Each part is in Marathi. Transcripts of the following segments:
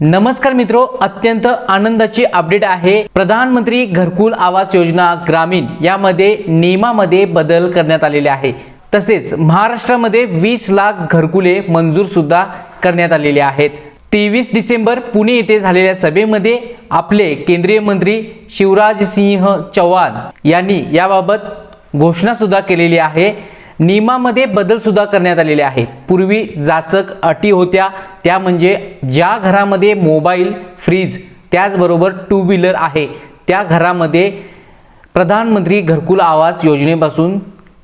नमस्कार मित्रो अत्यंत आनंदाची अपडेट आहे. प्रधानमंत्री घरकुल आवास योजना ग्रामीण यामध्ये नियमामध्ये बदल करण्यात आलेले आहे. तसेच महाराष्ट्रामध्ये वीस लाख घरकुले मंजूर सुद्धा करण्यात आलेले आहेत. तेवीस डिसेंबर पुणे येथे झालेल्या सभेमध्ये आपले केंद्रीय मंत्री शिवराज सिंह चौहान यांनी याबाबत घोषणा सुद्धा केलेली आहे. नियमामध्ये बदल सुद्धा करण्यात आलेले आहेत. पूर्वी जाचक अटी होत्या त्या म्हणजे ज्या घरामध्ये मोबाईल फ्रीज त्याचबरोबर टू व्हीलर आहे त्या घरामध्ये प्रधानमंत्री घरकुल आवास योजनेपासून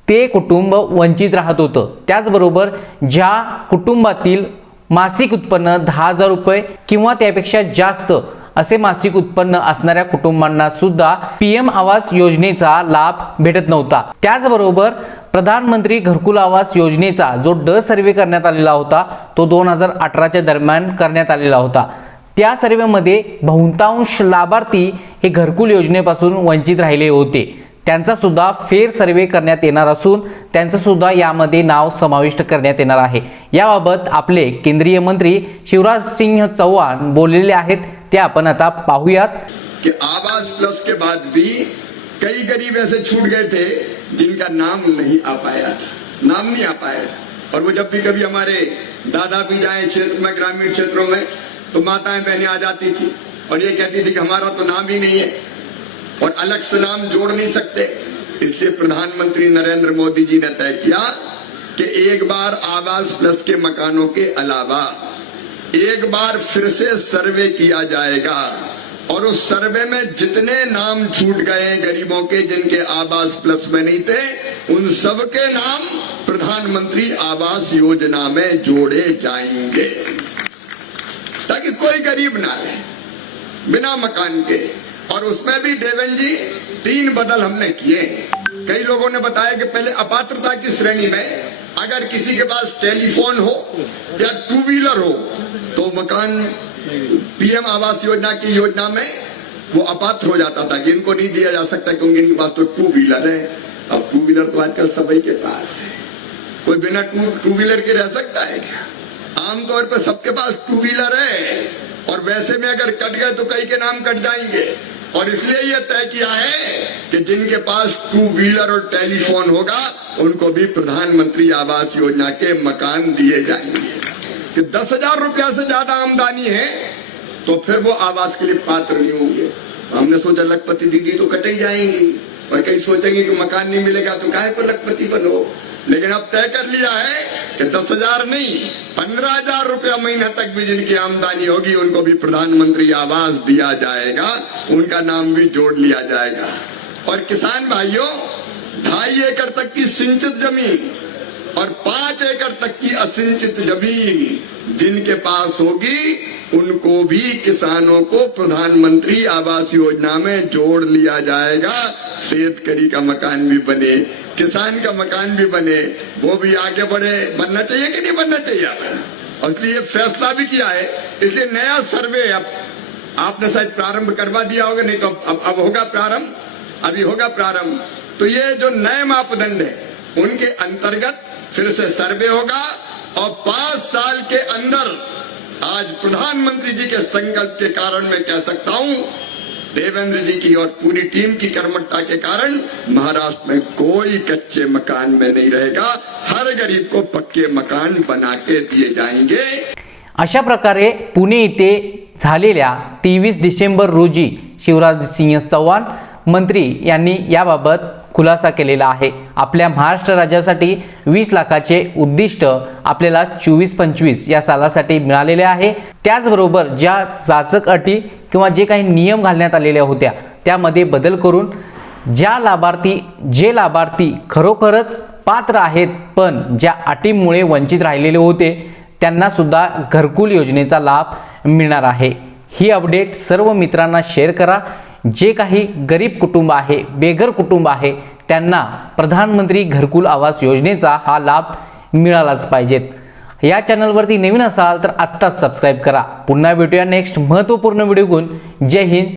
ते कुटुंब वंचित राहत होतं. त्याचबरोबर ज्या कुटुंबातील मासिक उत्पन्न दहा हजार रुपये किंवा त्यापेक्षा जास्त असे मासिक उत्पन्न असणाऱ्या कुटुंबांना सुद्धा पीएम आवास योजनेचा लाभ भेटत नव्हता. त्याचबरोबर प्रधानमंत्री घरकुल आवास योजनेचा जो ड सर्वे करण्यात आलेला होता तो दोन हजार अठराच्या दरम्यान करण्यात आलेला होता. त्या सर्वेमध्ये बहुतांश लाभार्थी हे घरकुल योजनेपासून वंचित राहिले होते. त्यांचा सुद्धा फेर सर्वे करण्यात येणार असून त्यांचं सुद्धा यामध्ये नाव समाविष्ट करण्यात येणार आहे. याबाबत आपले केंद्रीय मंत्री शिवराज सिंह चौहान बोललेले आहेत. ते आपण आता पाहूयात. कि आवास प्लस के बाद भी कई गरीब ऐसे छूट गए थे जिनका नाम नहीं आ पाया था। नाम नहीं आ पाया था। और वो जब भी कभी हमारे दादा भी जाए क्षेत्र में, ग्रामीण क्षेत्रों में तो माताएँ बहनें आ जाती थी और ये कहती थी कि हमारा तो नाम ही नहीं है और अलग से नाम जोड़ नहीं सकते। इसलिए प्रधानमंत्री नरेंद्र मोदी जी ने तय किया कि एक बार आवास प्लस के मकानों के अलावा एक बार फिर से सर्वे किया जाएगा। और उस सर्वे में जितने नाम छूट गए गरीबों के, जिनके आवास प्लस में नहीं थे, उन सबके नाम प्रधानमंत्री आवास योजना में जोड़े जाएँगे। ताकि कोई गरीब ना रहे, बिना मकान के। और उसमें भी देवेन जी, तीन बदल हमने किए कई लोगों ने बताया कि पहले अपात्रता की श्रेणी में अगर किसी के पास टेलीफोन हो या टू व्हीलर हो मकान पीएम आवास योजना की योजना में वो अपात्र हो जाता था कि इनको नहीं दिया जा सकता क्योंकि इनके पास तो टू व्हीलर है। अब टू व्हीलर तो आजकल सभी के पास है। कोई बिना टू टू व्हीलर के रह सकता है क्या? आमतौर पर सबके पास टू व्हीलर है। और वैसे में अगर कट गए तो कई के नाम कट जाएँगे। और इसलिए यह तय किया है कि जिनके पास टू व्हीलर और टेलीफोन होगा, उनको भी प्रधानमंत्री आवास योजना के मकान दिए जाएँगे। कि दस हज़ार रुपया से ज़्यादा आमदनी है तो फिर वो आवास के लिए पात्र नहीं होंगे। हमने सोचा लखपति दीदी तो कटे ही जाएँगी और कहीं सोचेंगे कि मकान नहीं मिलेगा तो काहे को लखपति बनो? लेकिन अब तय कर लिया है कि दस हज़ार नहीं, पंद्रह हज़ार रुपया महीना तक भी जिनकी आमदनी होगी, उनको भी प्रधानमंत्री आवास दिया जाएगा, उनका नाम भी जोड़ लिया जाएगा। और किसान भाइयों, ढाई एकड़ तक की सिंचित ज़मीन और पाँच एकड़ तक की असिंचित ज़मीन जिनके पास होगी, उनको भी किसानों को प्रधानमंत्री आवास योजना में जोड़ लिया जाएगा। सेतकरी का मकान भी बने, किसान का मकान भी बने, वो भी आगे बढ़े। बनना चाहिए कि नहीं बनना चाहिए? और इसलिए फैसला भी किया है। इसलिए नया सर्वे अब आपने शायद प्रारंभ करवा दिया होगा, नहीं तो अब अब होगा प्रारंभ, अभी होगा प्रारंभ। तो ये जो नए मापदंड है, उनके अंतर्गत फिर से सर्वे होगा और पांच साल के अंदर आज प्रधानमंत्री जी के संकल्प के कारण मैं कह सकता हूं देवेंद्र जी की और पूरी टीम की कर्मठता के कारण महाराष्ट्र में कोई कच्चे मकान में नहीं रहेगा। हर गरीब को पक्के मकान बना के दिए जाएंगे। अशा प्रकारे पुणे इथे झालेल्या तेवीस डिसेंबर रोजी शिवराज सिंह चौहान मंत्री यांनी याबाबत खुलासा केलेला आहे. आपल्या महाराष्ट्र राज्यासाठी वीस लाखाचे उद्दिष्ट आपल्याला चोवीस पंचवीस या सालासाठी मिळालेले आहे. त्याचबरोबर ज्या चाचक अटी किंवा जे काही नियम घालण्यात आलेल्या होत्या त्यामध्ये बदल करून ज्या लाभार्थी जे लाभार्थी खरोखरच पात्र आहेत पण ज्या अटींमुळे वंचित राहिलेले होते त्यांना सुद्धा घरकुल योजनेचा लाभ मिळणार आहे. ही अपडेट सर्व मित्रांना शेअर करा. जे काही गरीब कुटुंब आहे बेघर कुटुंब आहे त्यांना प्रधानमंत्री घरकुल आवास योजनेचा हा लाभ मिळालाच पाहिजेत या चॅनलवरती नवीन असाल तर आत्ताच सबस्क्राईब करा. पुन्हा भेटूया नेक्स्ट महत्त्वपूर्ण व्हिडिओ घेऊन. जय हिंद.